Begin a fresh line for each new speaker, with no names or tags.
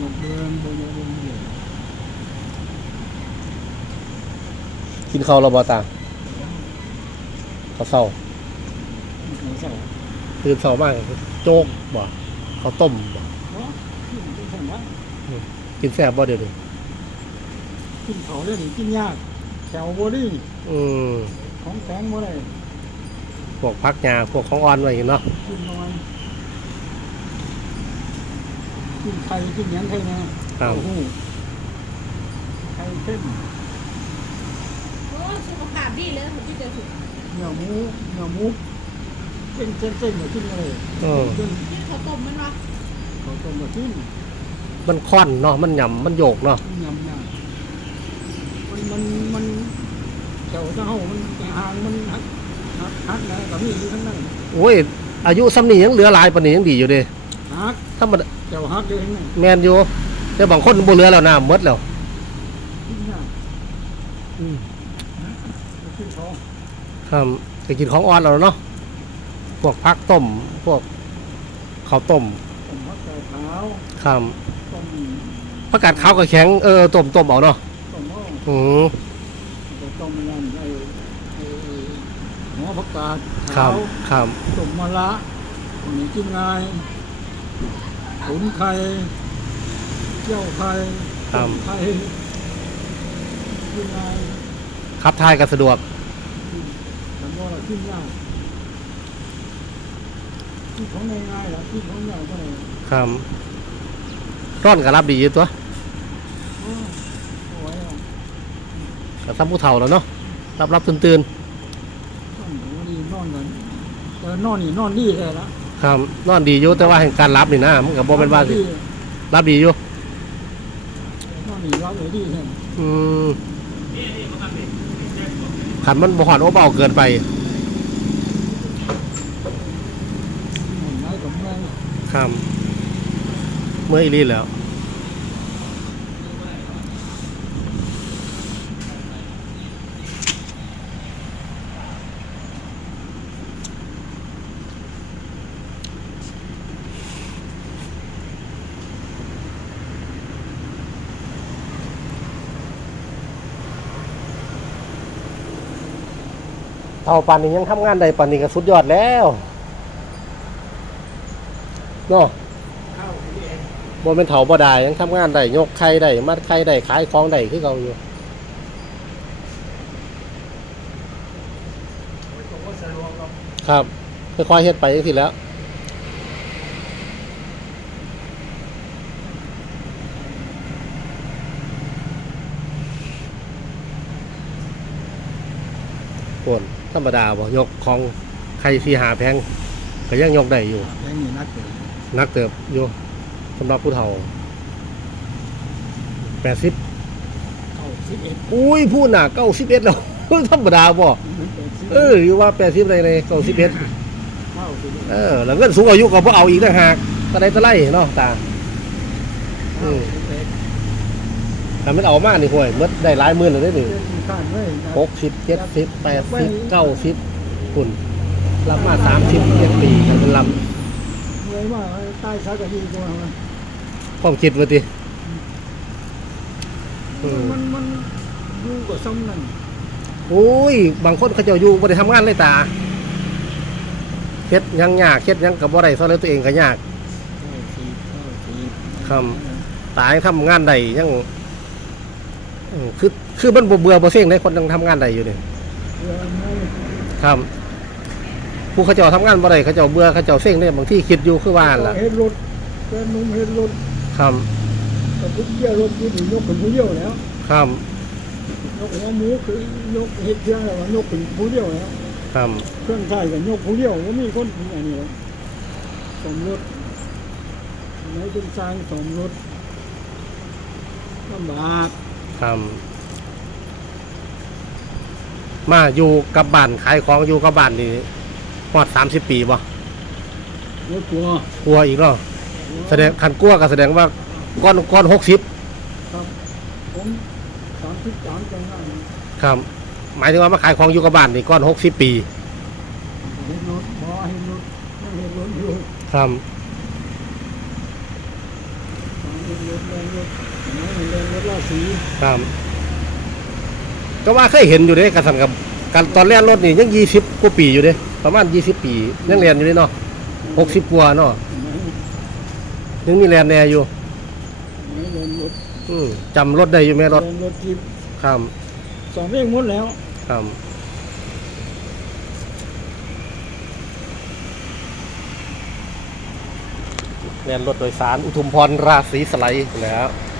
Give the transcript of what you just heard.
เดือนบ่เยอะเลย
กินข้าวเราบ่ตาข้าวเช้า
เขาเศร้า
ตื่นเช้ามากโจ๊กบ่ข้าวต้มบ่
เนาะกินจังซั่นวะ
กินแซ่บบ่เดี๋ยวนี้
กินเขาเรื่องนี้กินยากแถวบ่ดี
อืม
ของแข็งบ่ได้
พวกผักหญ้าพวกของอ่อนไว้เนาะ
กินน้อยกินไข่กินหยังไข่นะครับ โอ้โหไข่เส้น
โอ้สุขภาพดีเลยผมที่เจอถูก
เนื้อหมูเป็นเส้นๆกินเลย
เออ
กิน
กินข้าวต้มมันวะ
เขาต้มก็กิน
มันค่อนเนาะมันหย่ำมันโยกเนาะ
ยำยากมันแถวเจ้ามันห่างมันฮักนะกับมีอยู่ทั้งนั้น
โอ้ยอายุซ้ำนี้ยังเหลือหลายปานนี้ยังดีอยู่เด้
ฮัก
ถ้ามัน
แถวฮักเลยทั้งนั้น
แม่นอยู่แต่บางคนบ่เหลือแล้วนะหมดแล้ว
กินยาก
อืม
กินเขา
ครับไปกินของอ่อนแล้วเนาะพวกผักต้มพวกข้าวต้ม
ต้มผักกาดขาว
ครับ
ต้ม
ผักกาดขาวก็แข็งต้มเอาเนาะ
ต้มหม้อ
อืม
ต้มนั่นหัวผักกาด
ครั
ขา
บ
ว
ครับ
ต้มมะระคนนี้กินง่ายตุ๋นไข่เจียวไข่ต้มไข่กินง่าย
ขับถ่ายก็สะดวก
แต่ว่าเรากินยากกินของง่ายๆล่ะกินของยากก็เลย
ครับร้อนก็รับดีอยู่ตัว
เอาไว้เอา
ก็ทำผู้เฒ่าแล้วเนาะรับตื่น
ต้องหัวดีนอนกันแต่นอนนี่นอนดีเลยละ
ๆครับนอนดีอยู่แต่ว่าแห่งการรับนี่นะมันก็บ่เป็นว่าสิรับดีอยู่
นอนนี่รับเลยดีเลย
อืมขันมันบ่หอนโอ้เบาเกินไป
นอนไหนกับเมื่อย
ครับเมื่ออีรีแล้วเท่าปานนี้ยังทำงานได้ปานนี้ก็สุดยอดแล้วเนาะ
ข้าวที่เอง
บ่เป็นเฒ่าบ่ได้ยังทำงานได้ยกไข่ได้มัดไข่ได้ขายของได้คือเก่าอยู่
ไม่ต้องว่าสะดวกหรอก
ครับค่อยๆเฮ็ดไปจังซี่แหล้วโคนธรรมดาบ่ยกของไข่4 5แพงก็ยังยกได้อยู่
แพงนี่นักเกิน
นักเติบอยู่สำหรับผู้เฒ่า80
เข้า11
อุ้ยพูดน่ะ91แล้ว ธรรมดาบ่อยู่ว่า80ได้ใน91
เข้า11
แล้วเงินสูงอายุก็บ่เอาอีกต่างหากก็ได้เท่าไหร่เนาะตา
เข้า11
ถ้ามันเอามานี่ห่วยหมดได้หลายหมื่นเลยเด้อนี่
เล่นข้างเลย
60 70 80 90คุณรับมา37ปีกันเป็นล
เมื่อยว่าใต้ซักกะดีกว่ามัน
ำความคิดว่าติ
มันอยู่กับซ้ำนั่น
โอ้ยบางคนเขาเจ้าอยู่บ่ได้ทำงานเลยตาเฮ็ดหยังยากเฮ็ดหยังก็บ่ได้ซะแล้วตัวเองก็ยาก ครับ ตายงทำงานใดยังคือมันบ่เบื่อบ่เซ็งได้คนยังทำงานใดอยู่นี่ครับผู้เขาเจ้าทำงานบ่ได้เขาเจ้าเบื่อเขาเจ้าเซ็งได้บางที่คิดอยู่คือว่าหั่นล่ะ
เฮ็ดรถแกนุ่มเฮ็ดรถ
ครับ
กับทุกเยี่ยรถอยู่นี่ยกเป็นผู้เดียวแล้ว
ครับ
ยกหัวหมูคือยกเฮ็ดเครื่องแล้วยกเป็นผู้เดียวแล้ว
ครับ
เครื่องใช้กันยกผู้เดียวบ่มีคนอันนี้แล้วสมรถไหนเป็นสร้างสมรถลำบาก
ครับมาอยู่กับบ้านขายของอยู่กับบ้านนี่ฮอด30 ปีบ่
รถกลัว
กลัวอีกเนาะแสดงคันกลัวก็แสดงว่าก้อน60
ครับผม33จังหวัด
ครับ หมายถึงว่ามาขายของอยู่กับบ้านนี่ก้อน60 ปี
เห็นรถบ่เห็นรถยังเห็นรถอยู่
ครับ
เห็นรถเดินรถล่าสี
ครับก็ว่าเคยเห็นอยู่เด้กันสันกับการตอนแรกรถนี่ยัง20กว่าปีอยู่เด้ประมาณ20ปียังเรียนอยู่เด้เนาะ60กว่าเนาะยังมีแลนแหน่อยู่
เดินรถ
จำรถได้อยู่ไหมรถ
เดินรถที่
ครับ
สองเองหมดแล้ว
ครับแลนรถโดยสารอุทุมพรราศีสไลด์นะครับ